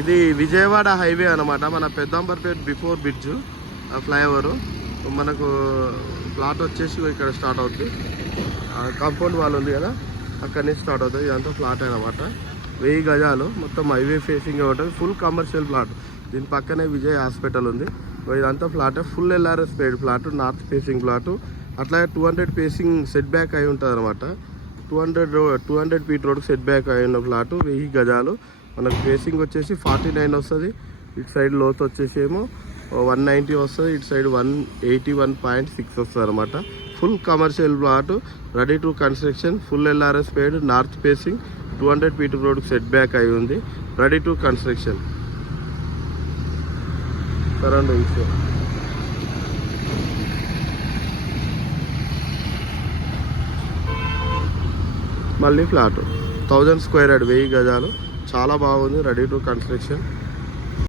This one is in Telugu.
ఇది విజయవాడ హైవే అనమాట. మన పెద్దాంబర్పేట్ బిఫోర్ బ్రిడ్జ్ ఫ్లైఓవరు. మనకు ప్లాట్ వచ్చేసి ఇక్కడ స్టార్ట్ అవుతుంది. కాంపౌండ్ వాల్ ఉంది కదా, అక్కడి నుంచి స్టార్ట్ అవుతుంది. ఇదంతా ఫ్లాట్ అనమాట. 1000 గజాలు మొత్తం హైవే ఫేసింగ్ ఉంటుంది. Full commercial plot. దీని పక్కనే విజయ్ హాస్పిటల్ ఉంది. ఇదంతా ఫ్లాట్, ఫుల్ LRS పేడ్ ప్లాట్, నార్త్ ఫేసింగ్ ప్లాటు. అట్లాగే 200 ఫేసింగ్ సెట్ బ్యాక్ అయి ఉంటుంది అనమాట. 200 ఫీట్ రోడ్కి సెట్ బ్యాక్ అయి ఉన్న ప్లాటు. 1000 గజాలు. మనకు ఫేసింగ్ వచ్చేసి 49 వస్తుంది. ఇటు సైడ్ లోతు వచ్చేసి ఏమో 190 వస్తుంది. ఇటు సైడ్ 181.6 వస్తుంది అనమాట. Full commercial plot, ready to construction, full LRS paid, north facing, 200 feet రోడ్కి సెట్ బ్యాక్ అయి ఉంది. Ready to construction. సరౌండింగ్స్ మళ్ళీ ఫ్లాట్ 1000 స్క్వేర్ యార్డ్, 1000 గజాలు. చాలా బాగుంది. Ready to construction.